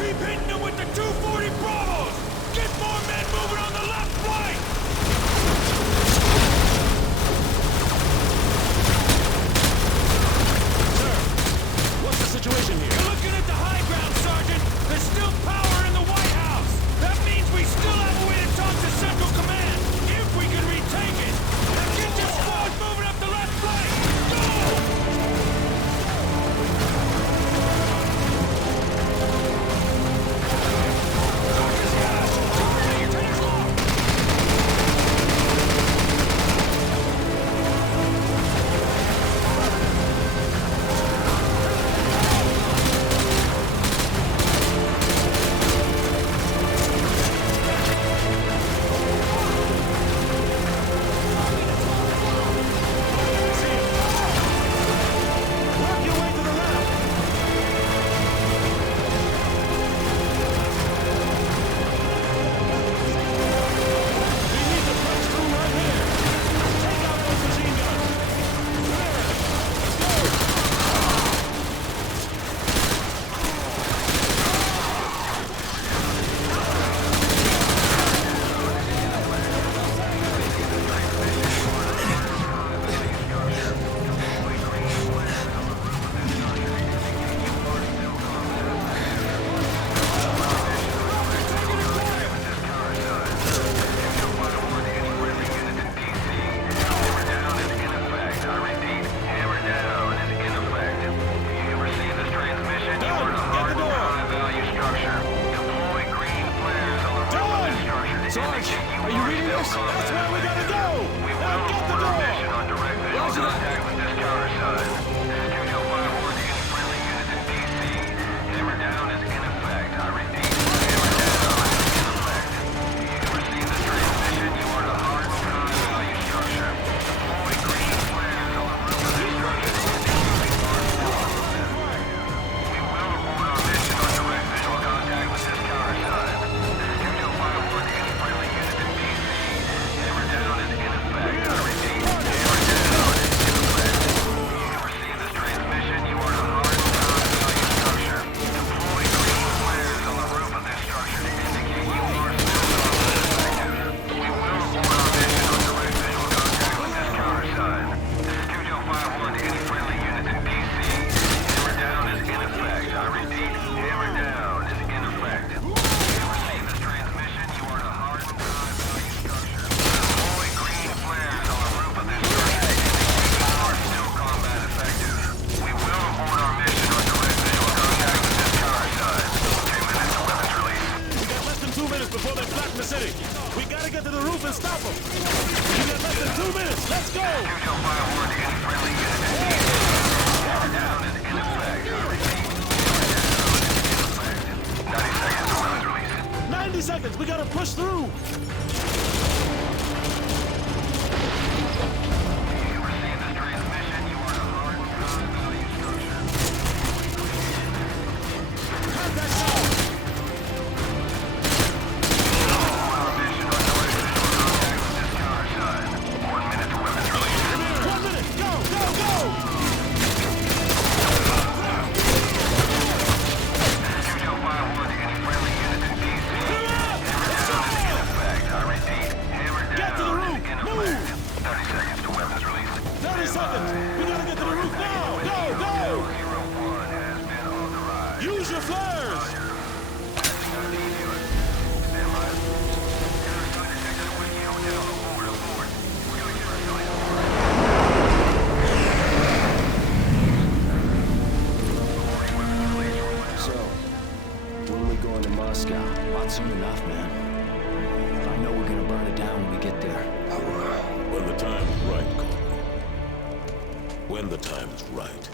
Keep hitting them with the 240 Bravos! Get more men moving on the left flank! Sir, what's the situation here? You're looking at the high ground, Sergeant! There's still power in the White House! That means we still have a way to talk to Central Command, if we can retake it! Now get your squad moving up the left flank! Go! Sarge, are you reading this? That's where we gotta go! Now get the door! Roger that! With this counter-side. Studio 5-1 to any friendly units in DC. Hammer down is in effect. I repeat, hammer down is in effect. You receive the transmission, you are to harden high-value structure. Deploy green flares on the roof of this structure to indicate we are still on the left. We will report our mission on direct visual contact with this counter-side. Studio 5-1 to any friendly units in DC. Hammer down is in effect. I repeat, hammer down is in effect. You receive this transmission, you are to harden high-value structure. Deploy green flares on the roof of this structure to indicate you are still non-effective. We will report our mission on direct visual contact with this counter-side. Studio 5-1 to any friendly units in DC. Hammer down is in effect. I repeat, hammer down is in effect. You receive this transmission, you are to harden high-value structure. Deploy green flares on the roof of this structure to indicate you are still combat effective. We will report our mission on direct visual contact with this counter-side. 2 minutes to weapons release. We got less than 2 minutes before they flatten the city. We gotta get to the roof and stop them. We got less than 2 minutes. Let's go! Studio 5-1 to any friendly units in DC. Hammer down is in effect. I repeat, hammer down is in effect. 90 seconds to weapons release. 90 seconds. We gotta push through. You receive this transmission, you are to harden high-value structure. Contact now. Our mission on direct visual contact with this counter-side. 1 minute to weapons release. 1 minute. Go, go, go! Studio 5-1 to any friendly units in DC. Hammer down is in effect. I repeat, hammer Get to the down roof. is in Move. effect. 30 seconds to weapons release. 30 seconds. We gotta get to the roof now. Go, go! 01 has been authorized. Use your flares. So, when are we going to Moscow? Not soon enough, man. I know we're gonna burn it down when we get there. When the time is right, Colby. When the time is right.